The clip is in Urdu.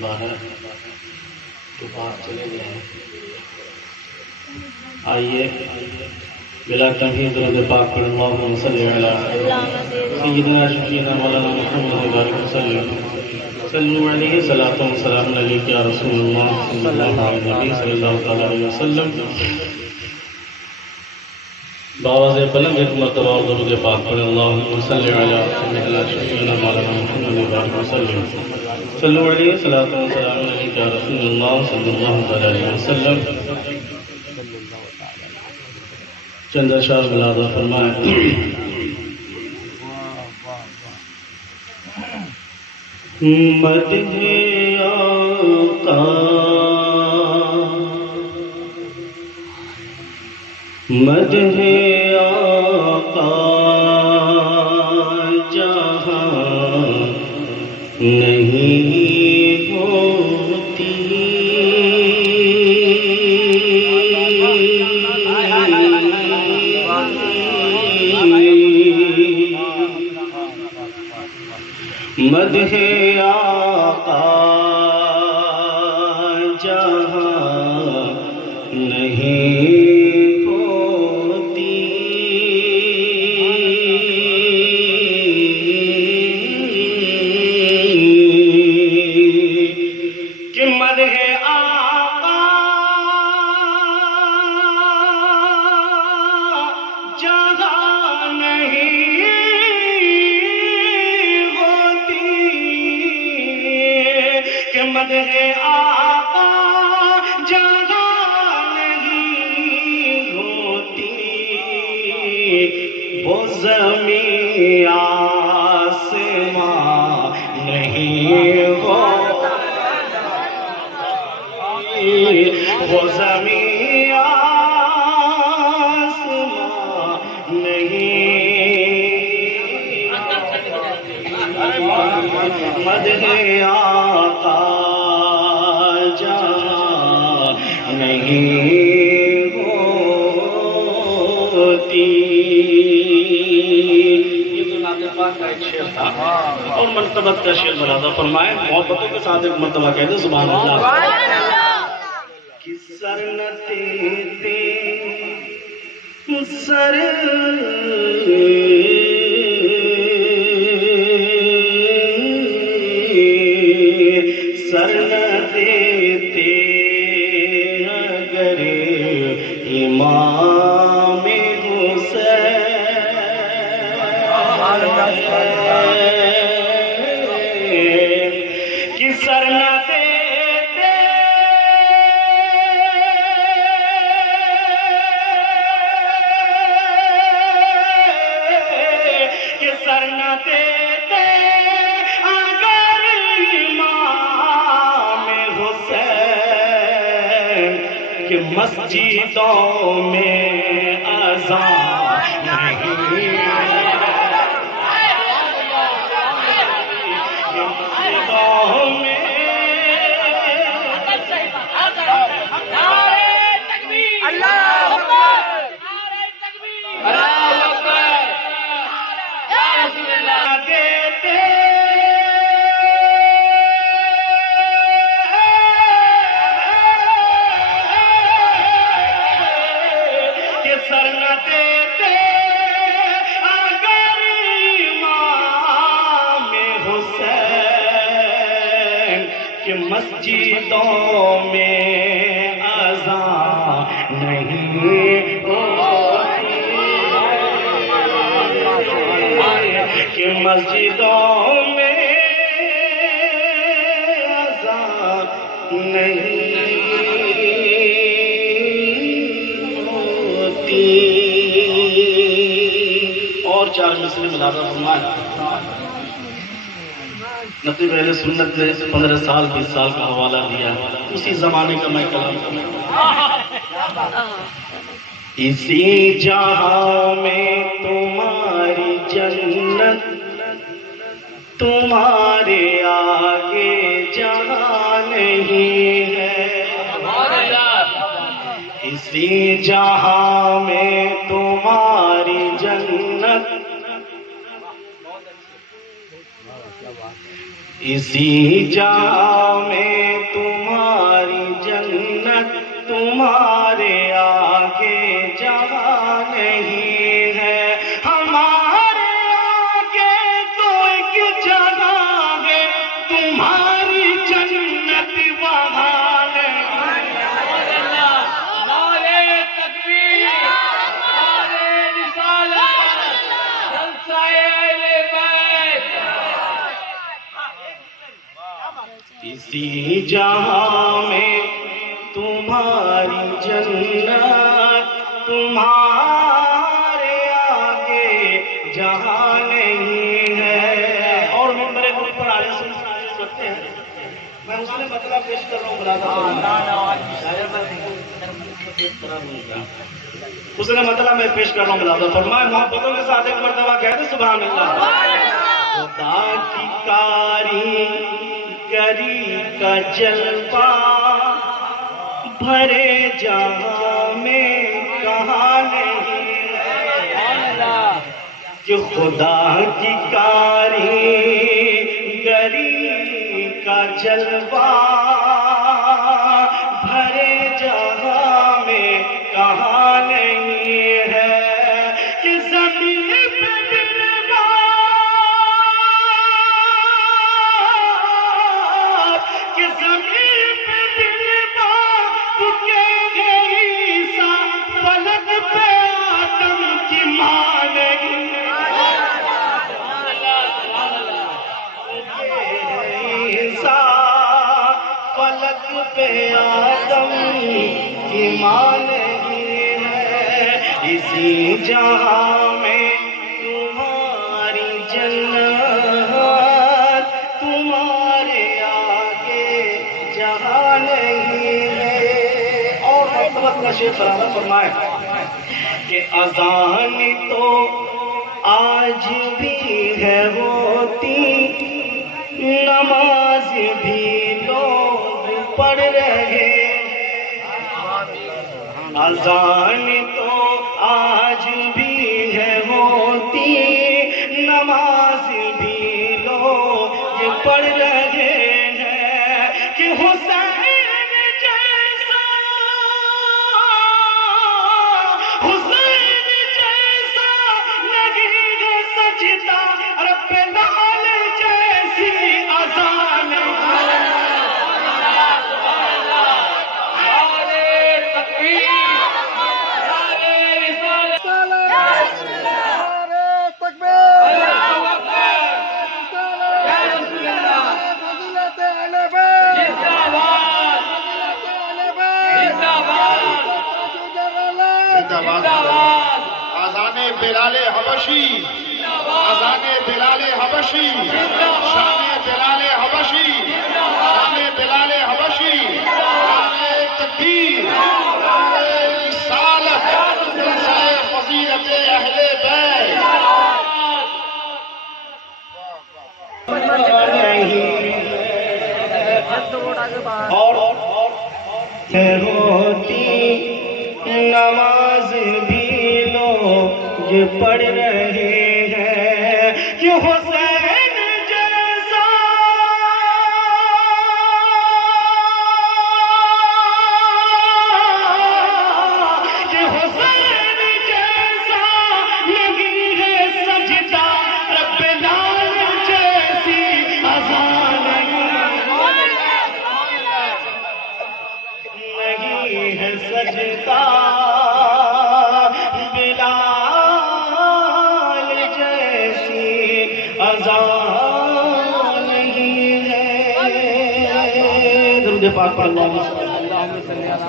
باہر تو باہر چلے گئے ہیں. آئیے بلا تمہید درود پاک پڑھ اللہم صلی علی سیدنا شفیعنا مولانا محمد وبارک وسلم. صلو علیہ صلاۃ و سلام علیک یا رسول اللہ صلی اللہ علیہ وسلم. باواز بلند ایک مرتبہ اور درود پاک پڑھ اللہم صلی علی سیدنا شفیعنا مولانا محمد وبارک وسلم. صلو علیہ صلاۃ و سلام علیک یا رسول اللہ صلی اللہ علیہ وسلم. چند اشعار ملاحظہ فرمائیں. مدح آقا مدح آقا جہاں نہیں ہوتی مدح آقا جہاں نہیں ہوتی کہ مدح آقا جہاں نہیں مدح آقا جہاں نہیں ہوتی وہ زمین آسمان نہیں ہوتی وہ زمین آسمان نہیں مدح آقا جہاں نہیں ہوتی. یہ تو نعت پاک کا ایک شعر تھا اور مرتبت کا شعر ملاحظہ فرمائیں. محبتوں کے ساتھ ایک مرتبہ کہہ دیں سبحان اللہ. کہ سر نہ دیتے سر سر نہ دیتے اگر امام حسین کہ سر نہ دیتے کہ سر نہ دیتے اگر امام حسین کہ مسجدوں میں اذان نہیں مسجدوں میں سر نہ دیتے اگر امام حسین کہ مسجدوں میں اذان نہیں ہوتی کہ مسجدوں میں اذان نہیں اور چار مصرے ملاحظہ فرمائیں. نقیب اہل سنت نے 15 سال 20 سال کا حوالہ دیا اسی زمانے کا میں کلام کروں. اسی جہاں میں تمہاری جنت تمہارے آگے جہاں نہیں ہے. اسی جہاں میں تمہاری جنت کسی جہاں میں تمہاری جنت تمہارے آگے جہاں نہیں ہے، ہمارے آگے تو ایک جگہ ہے، تمہاری جنت وہاں نہیں۔ نعرہ تکبیر، نعرہ رسالت، جلسہ اہل بیت۔ کسی جہاں میں تمہاری جنت تمہارے آگے جہاں نہیں ہے۔ اور ممبر خود پر آئے سکتے ہیں، میں اس نے مطلب پیش کر رہا ہوں، اس نے مطلب میں پیش کر رہا ہوں، بلادہ فرمائے محبتوں کے ساتھ ایک مرتبہ کہتے سبحان اللہ۔ خدا کی کاریگری کا جلوہ بھرے جہاں میں کہاں نہیں ہے، کہ خدا کی کاریگری کا جلوہ بھرے جہاں میں کہاں نہیں ہے، کہ زمین پہ دلبار، کہ زمین پہ دلبار تجھے گئی سا فلک پہ آدم کی ماں نہیں فلک پہ آدم کی ماں نہیں ہے، اسی جہاں میں تمہاری جنت تمہارے آگے جہاں نہیں ہے۔ اور مرتبہ کا شیخ برابر فرمائے کہ اذان تو آج بھی ہے ہوتی، نماز بھی لوگ پڑھ رہے، اذان تو آج بھی ہے ہوتی، نماز بھی لوگ پڑھ رہے ہیں، کہ حسین جیسا نہیں ہے سجدہ، رب لال جیسی اذان آذان بلال حبشی، آذان بلال حبشی، شان بلال حبشی، شان بلال حبشی، نعرہ تکبیر، نعرہ رسالت، جلسہ فضیلت اہل بیت۔ اور ہوتی نماز بھی لوگ پڑھ رہے ہیں، کہ حسین جیسا کہ حسین جیسا نہیں ہے سجدہ، رب لال جیسی اذان نہیں ہے سجدہ، بلال جیسی اذان نہیں ہے۔ درود پاک پڑھ اللہم صلی اللہ علیہ وسلم۔